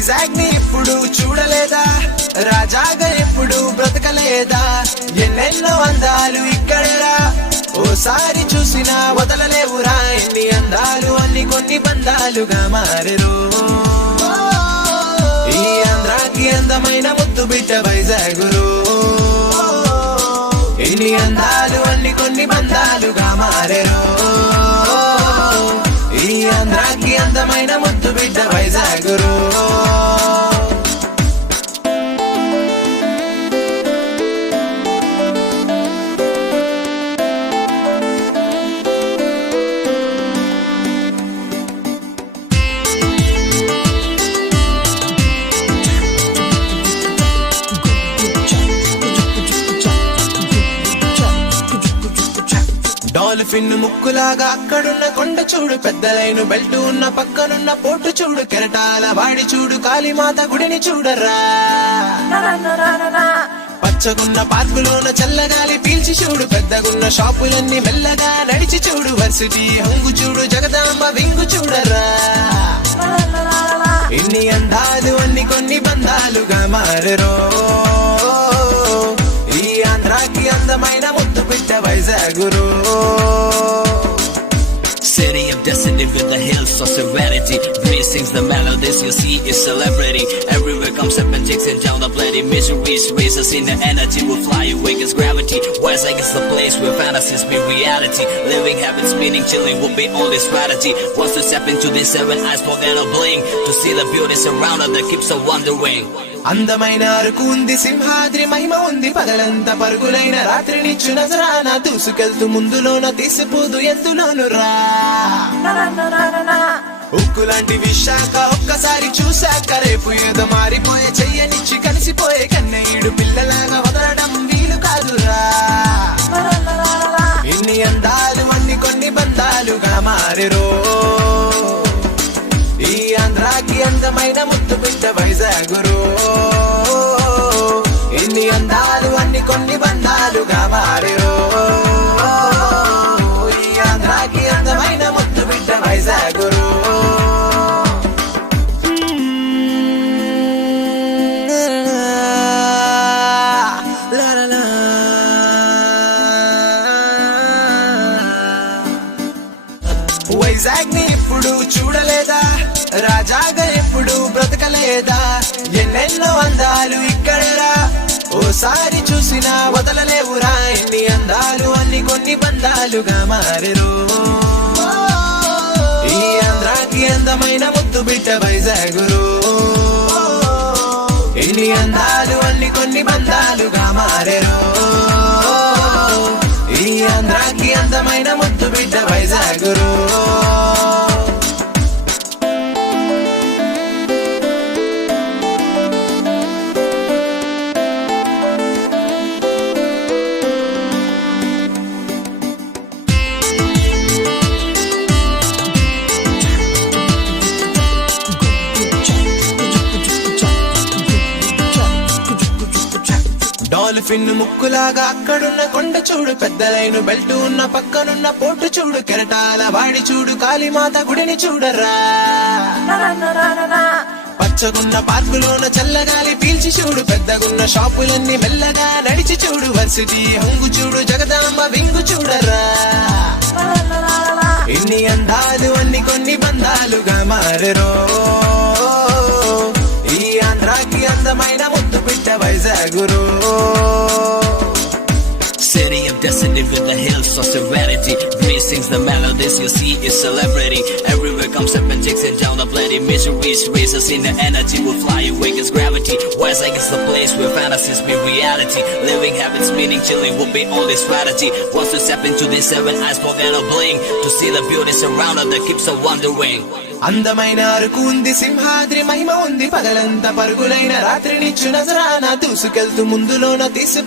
వైజాగ్ ని ఇప్పుడు చూడలేదా, రాజాగా ఎప్పుడు బ్రతకలేదా, ఎన్నెన్నో అందాలు ఇక్కడరా, ఓసారి చూసినా వదలలేవురా, ఎన్ని అందాలు అన్ని కొన్ని బంధాలుగా మారెరు. ఈ ఆంధ్రాకి అందమైన ముద్దు బిడ్డ వైజాగురు, ఎన్ని అందాలు అన్ని కొన్ని బంధాలుగా మారెరు. ఈ ఆంధ్రాకి అందమైన ముద్దు బిడ్డ వైజాగురు. డాల్ఫిన్ ముక్కులాగా అక్కడున్న కొండ చూడు, పెద్దలైన బెల్ట్ ఉన్న పక్కనున్న పోటు చూడు, కెరటాల వాడి చూడు, కాళీమాత గుడిని చూడరా. పచ్చగున్న పార్కులోన చల్లగాలి పీల్చి చూడు, పెద్దగున్న షాపులన్నీ మెల్లగా నడిచి చూడు, వర్సిటీ హంగు చూడు, జగదాంబ వింగు చూడరా. ఇన్ని అందాలు అన్ని కొన్ని బంధాలుగా మారెరో. ఈ ఆంధ్రాకి అందమైన ముద్దు బిడ్డ వైజాగురు. City of destiny with the hills of serenity, Grace sings the melodies you see is celebrity. Everywhere comes up and takes it down the bloody miseries, raises in the energy will fly away as gravity. Westside is the place where fantasies be reality, living habits meaning chilling will be only strategy. Once to step into these seven eyes more than a blink, to see the beauty surrounded that keeps on wondering. అందమైన అరకు ఉంది, సింహాద్రి మహిమ ఉంది, పగలంతా పరుగులైన రాత్రి నిచ్చు నజరానా, దూసుకెళ్తూ ముందులోన తీసిపోదు ఎందులోను రా. ఉక్కులాంటి విశాఖ ఒక్కసారి చూశాక రేపు ఏదో మారిపోయే, చెయ్యనిచ్చి కలిసిపోయే, కన్నయ్యుడు పిల్లలాగా వదలడం వీలు కాదురా. ఇన్ని అందాలు అన్ని కొన్ని బంధాలుగా మారెరో. ఈ ఆంధ్రాకి అందమైన ముద్దు బిడ్డ వైజాగురు, ఇన్ని అందాలు అన్ని కొన్ని బంధాలుగా మారెరో. ఈ ఆంధ్రాకి అందమైన ముద్దు బిడ్డ వైజాగురు. వైజాగ్ ని ఇప్పుడు చూడలేదా, రాజాగా ఎప్పుడు బ్రతకలేదా, ఎన్నెన్నో అందాలు ఇక్కడరా, ఓసారి చూసినా వదలలేవురా, ఎన్ని అందాలు అన్ని కొన్ని బంధాలుగా మారెరు. ఈ ఆంధ్రాకి అందమైన ముద్దు బిడ్డ వైజాగురు, ఎన్ని అందాలు అన్ని కొన్ని బంధాలుగా మారెరు. ఈ ఆంధ్రాకి అందమైన ముద్దు బిడ్డ వైజాగురు. డాల్ఫిన్ ముక్కులాగా అక్కడున్న కొండ చూడు, పెద్దలైన బెల్ట్ ఉన్న పక్కనున్న పోటు చూడు, కెరటాల వాడి చూడు, కాళీమాత గుడిని చూడరా. పచ్చగున్న పార్కులోన చల్లగాలి పీల్చి చూడు, పెద్దగున్న షాపులన్నీ మెల్లగా నడిచి చూడు, వర్సిటీ హంగు చూడు, జగదాంబ వింగు చూడరా. ఇన్ని అందాలు అన్ని కొన్ని బంధాలుగా మారెరో. ఈ ఆంధ్రాకి అందమైన ముద్దు బిడ్డ వైజాగురు. City of destiny with the hills of serenity, Grace sings the melodies you see is celebrity. Everywhere comes up and takes it down the bloody miseries, raises in the energy will fly away as gravity. Westside is the place where fantasies be reality, living habits meaning chilling will be only strategy. Once to step into these seven eyes more than a blink, to see the beauty surrounded that keeps on wondering. అందమైన అరకు ఉంది, సింహాద్రి మహిమ ఉంది, పగలంతా పరుగులైన రాత్రి నిచ్చు నజరానా, దూసుకెళ్తూ ముందులోన తీసి